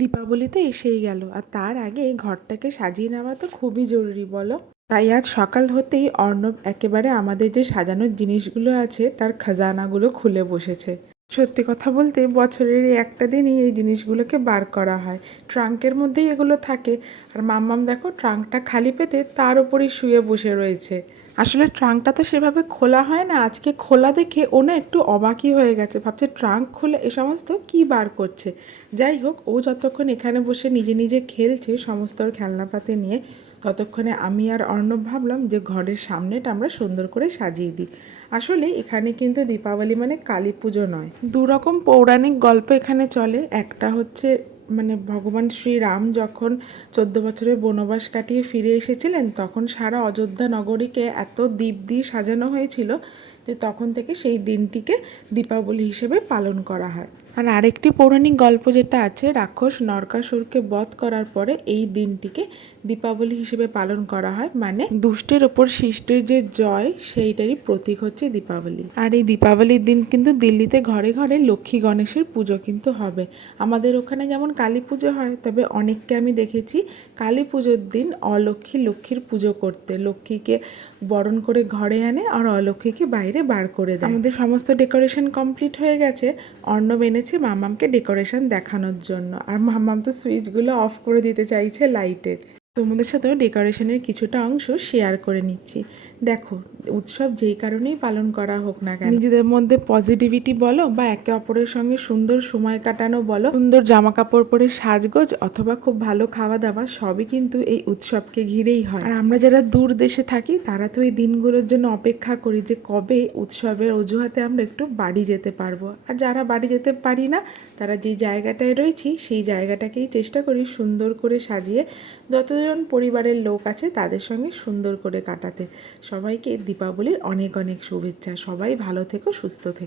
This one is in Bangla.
দীপাবলি তো এসেই গেল, আর তার আগে এই ঘরটাকে সাজিয়ে নেওয়া তো খুবই জরুরি, বলো? তাই আজ সকাল হতেই অর্ণব একেবারে আমাদের যে সাজানোর জিনিসগুলো আছে তার খাজানাগুলো খুলে বসেছে। সত্যি কথা বলতে বছরের এই একটা দিনই এই জিনিসগুলোকে বার করা হয়। ট্রাঙ্কের মধ্যেই এগুলো থাকে। আর মাম্মাম দেখো ট্রাঙ্কটা খালি পেতে তার উপরই শুয়ে বসে রয়েছে। আসলে ট্রাঙ্কটা তো সেভাবে খোলা হয় না, আজকে খোলা দেখে ও না একটু অবাকই হয়ে গেছে, ভাবছে ট্রাঙ্ক খুলে এ সমস্ত কী বার করছে। যাই হোক, ও যতক্ষণ এখানে বসে নিজে নিজে খেলছে সমস্ত ওর খেলনাপাতি নিয়ে, ততক্ষণে আমি আর অর্ণব ভাবলাম যে ঘরের সামনেটা আমরা সুন্দর করে সাজিয়ে দিই। আসলে এখানে কিন্তু দীপাবলি মানে কালী পুজো নয়, দুরকম পৌরাণিক গল্প এখানে চলে। একটা হচ্ছে মানে ভগবান শ্রীরাম যখন 14 বছরের বনবাস কাটিয়ে ফিরে এসেছিলেন, তখন সারা অযোধ্যা নগরীকে এত দীপ দিয়ে সাজানো হয়েছিল যে তখন থেকে সেই দিনটিকে দীপাবলি হিসেবে পালন করা হয়। আর আরেকটি পৌরাণিক গল্প যেটা আছে, রাক্ষস নরকাসুরকে বধ করার পরে এই দিনটিকে দীপাবলি হিসেবে পালন করা হয়, মানে দুষ্টের ওপর শিষ্টের যে জয় সেইটারই প্রতীক হচ্ছে দীপাবলি। আর এই দীপাবলির দিন কিন্তু দিল্লিতে ঘরে ঘরে লক্ষ্মী গণেশের পুজো কিন্তু হবে। আমাদের ওখানে যেমন কালী পুজো হয়, তবে অনেককে আমি দেখেছি কালী পুজোর দিন লক্ষ্মীর পুজো করতে, লক্ষ্মীকে বরণ করে ঘরে আনে আর অলক্ষ্মীকে বাইরে বার করে দেয়। আমাদের সমস্ত ডেকোরেশন কমপ্লিট হয়ে গেছে। অর্ণব এনেছে মামামকে ডেকোরেশন দেখানোর জন্য, আর মামাম তো সুইচগুলো অফ করে দিতে চাইছে লাইটের। তোমাদের সাথেও ডেকোরেশনের কিছুটা অংশ শেয়ার করে নিচ্ছি। দেখো, উৎসব যেই কারণেই পালন করা হোক না কেন, নিজেদের মধ্যে পজিটিভিটি বলো বা একে অপরের সঙ্গে সুন্দর সময় কাটানো বলো, সুন্দর জামা কাপড় পরে সাজগোজ অথবা খুব ভালো খাওয়া দাওয়া, সবই কিন্তু এই উৎসবকে ঘিরেই হয়। আর আমরা যারা দূর দেশে থাকি তারা তো এই দিনগুলোর জন্য অপেক্ষা করি যে কবে উৎসবের অজুহাতে আমরা একটু বাড়ি যেতে পারবো। আর যারা বাড়ি যেতে পারি না, তারা যেই জায়গাটায় রয়েছি সেই জায়গাটাকেই চেষ্টা করি সুন্দর করে সাজিয়ে যতজন পরিবারের লোক আছে তাদের সঙ্গে সুন্দর করে কাটাতে। সবাইকে দীপাবলির অনেক অনেক শুভেচ্ছা। সবাই ভালো থেকো, সুস্থ থেকো।